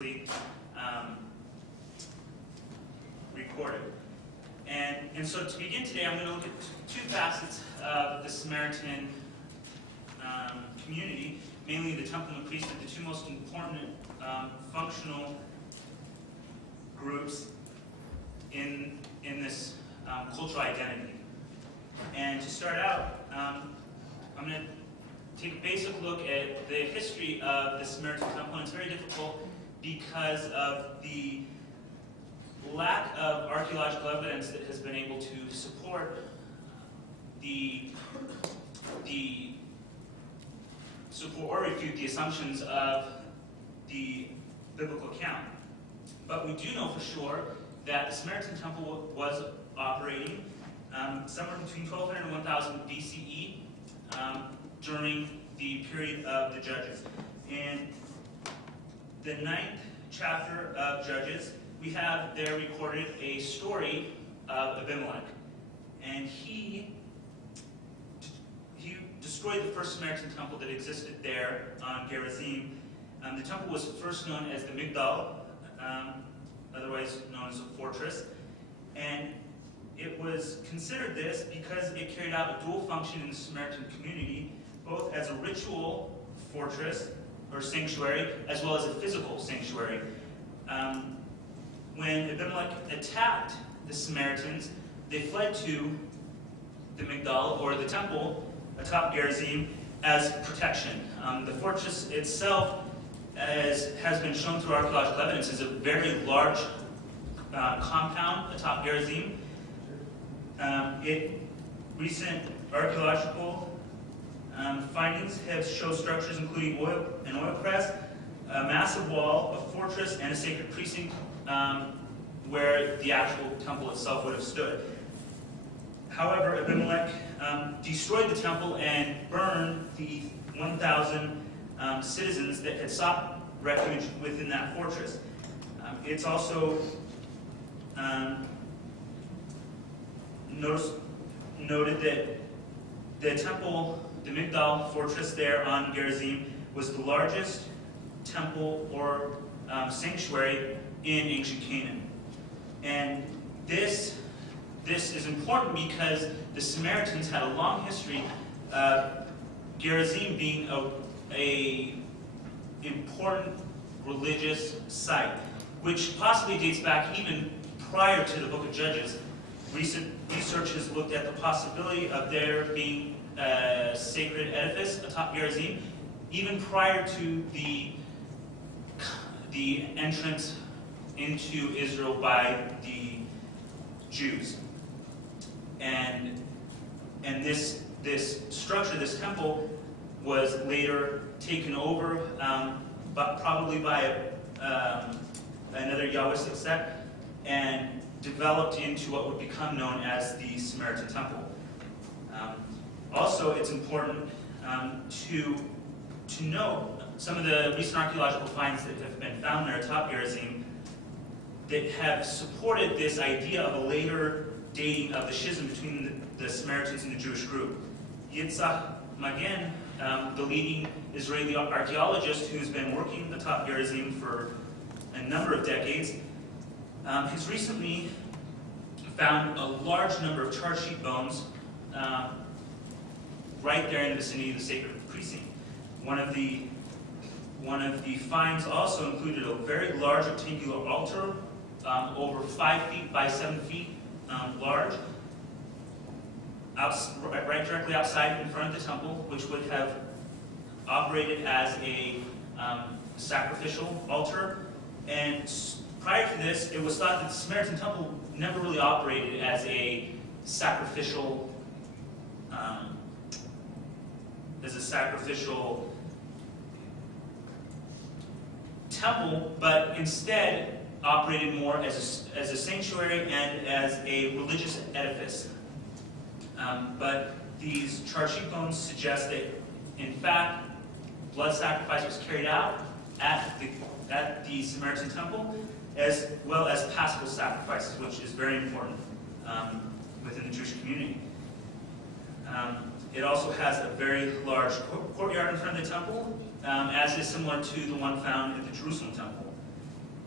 recorded. And so to begin today, I'm going to look at two facets of the Samaritan community, mainly the temple and the priesthood, the two most important functional groups in this cultural identity. And to start out, I'm going to take a basic look at the history of the Samaritan temple, and it's very difficult because of the lack of archaeological evidence that has been able to support support or refute the assumptions of the biblical account. But we do know for sure that the Samaritan temple was operating somewhere between 1200 and 1000 BCE during the period of the Judges. In the 9th chapter of Judges, we have there recorded a story of Abimelech. And he destroyed the first Samaritan temple that existed there on Gerizim. The temple was first known as the Migdal, otherwise known as a fortress. And it was considered this because it carried out a dual function in the Samaritan community, both as a ritual fortress or sanctuary, as well as a physical sanctuary. When Abimelech attacked the Samaritans, they fled to the Migdal, or the temple, atop Gerizim, as protection. The fortress itself, as has been shown through archaeological evidence, is a very large compound atop Gerizim. Recent archaeological findings have shown structures including an oil press, a massive wall, a fortress, and a sacred precinct where the actual temple itself would have stood. However, Abimelech destroyed the temple and burned the 1,000 citizens that had sought refuge within that fortress. It's also noted that the temple, the Migdal fortress there on Gerizim, was the largest temple or sanctuary in ancient Canaan. And this is important because the Samaritans had a long history of Gerizim being a important religious site, which possibly dates back even prior to the book of Judges. Recent research has looked at the possibility of there being a sacred edifice atop Gerizim, even prior to the entrance into Israel by the Jews. And this structure, this temple, was later taken over, but probably by another Yahwistic sect, and developed into what would become known as the Samaritan temple. Also, it's important to note some of the recent archaeological finds that have been found there atop Gerizim that have supported this idea of a later dating of the schism between the Samaritans and the Jewish group. Yitzhak Magen, the leading Israeli archaeologist who's been working atop Gerizim for a number of decades, has recently found a large number of charred sheep bones right there in the vicinity of the sacred precinct. One of the finds also included a very large rectangular altar, over 5 feet by 7 feet large, right directly outside in front of the temple, which would have operated as a sacrificial altar. And prior to this, it was thought that the Samaritan temple never really operated as a sacrificial temple, but instead operated more as a sanctuary and as a religious edifice. But these charred sheep bones suggest that, in fact, blood sacrifice was carried out at the Samaritan temple, as well as paschal sacrifices, which is very important within the Jewish community. It also has a very large courtyard in front of the temple, as is similar to the one found at the Jerusalem temple.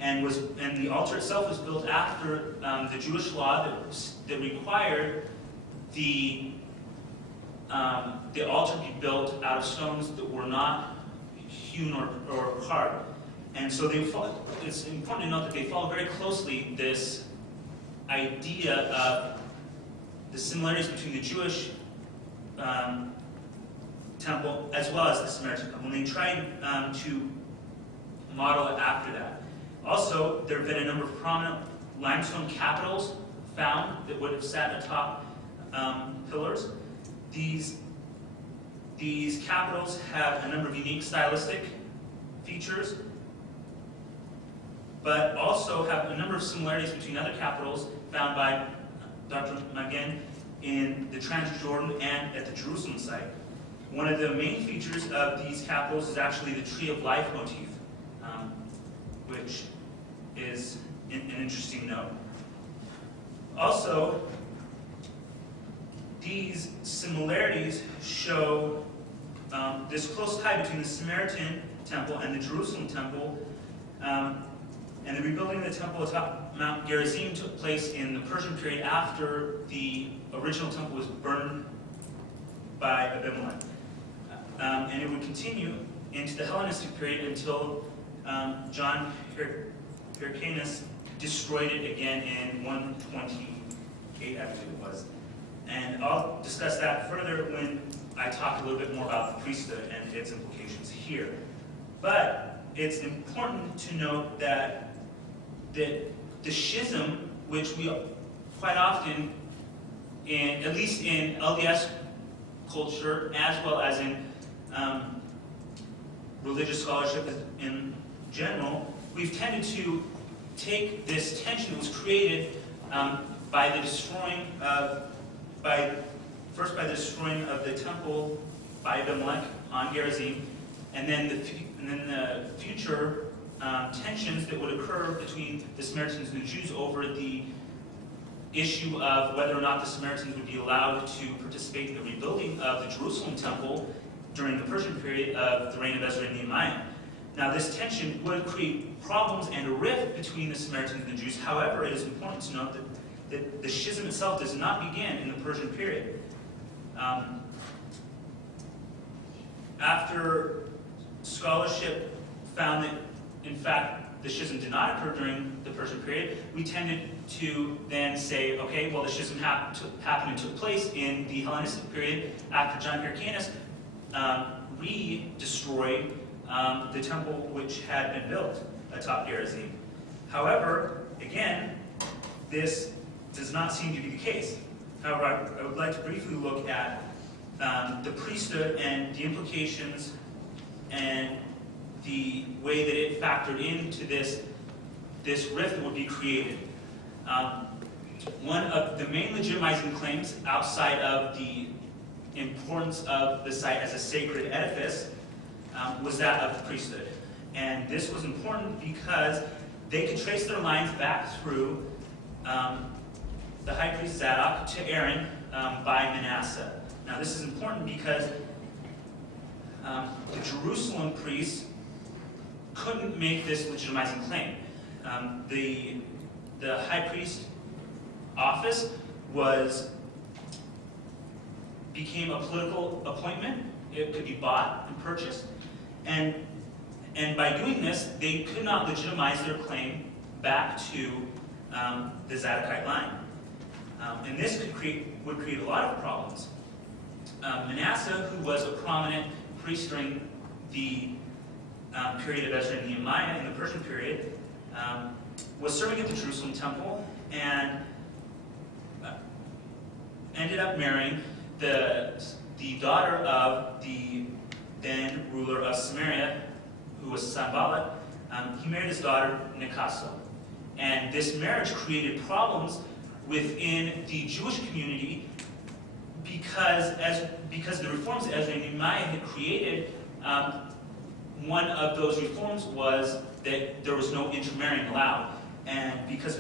and the altar itself was built after the Jewish law that required the altar be built out of stones that were not hewn or carved. And so it's important to note that they follow very closely this idea of the similarities between the Jewish temple as well as the Samaritan temple. And they tried to model it after that. Also, there have been a number of prominent limestone capitals found that would have sat atop pillars. These capitals have a number of unique stylistic features, but also have a number of similarities between other capitals found by Dr. Magen in the Transjordan and at the Jerusalem site. One of the main features of these capitals is actually the Tree of Life motif, which is an interesting note. Also, these similarities show this close tie between the Samaritan temple and the Jerusalem temple, and the rebuilding of the temple atop Mount Gerizim took place in the Persian period after the original temple was burned by Abimelech. And it would continue into the Hellenistic period until John Hyrcanus destroyed it again in 128, I believe it was. And I'll discuss that further when I talk a little bit more about the priesthood and its implications here. But it's important to note that the schism, which we quite often, at least in LDS culture, as well as in religious scholarship in general, we've tended to take this tension that was created by the destroying of the temple by Abimelech on Gerizim, and then the future tensions that would occur between the Samaritans and the Jews over the issue of whether or not the Samaritans would be allowed to participate in the rebuilding of the Jerusalem temple during the Persian period of the reign of Ezra and Nehemiah. Now, this tension would create problems and a rift between the Samaritans and the Jews. However, it is important to note that the schism itself does not begin in the Persian period. After scholarship found that, in fact, the schism did not occur during the Persian period, we tended to then say, okay, well, the schism happened and took place in the Hellenistic period after John Hyrcanus re-destroyed the temple which had been built atop Gerizim. However, again, this does not seem to be the case. However, I would like to briefly look at the priesthood and the implications and the way that it factored into this rift that would be created. One of the main legitimizing claims outside of the importance of the site as a sacred edifice was that of the priesthood. And this was important because they could trace their lines back through the high priest Zadok to Aaron by Manasseh. Now this is important because the Jerusalem priests couldn't make this legitimizing claim. The high priest office became a political appointment. It could be bought and purchased. And by doing this, they could not legitimize their claim back to the Zadokite line. And this would create a lot of problems. Manasseh, who was a prominent priest during the period of Ezra and Nehemiah in the Persian period, was serving at the Jerusalem temple and ended up marrying the daughter of the then ruler of Samaria, who was Sanballat. He married his daughter, Nicaso. And this marriage created problems within the Jewish community because the reforms that Ezra and Nehemiah had created, one of those reforms was that there was no intermarrying allowed. And because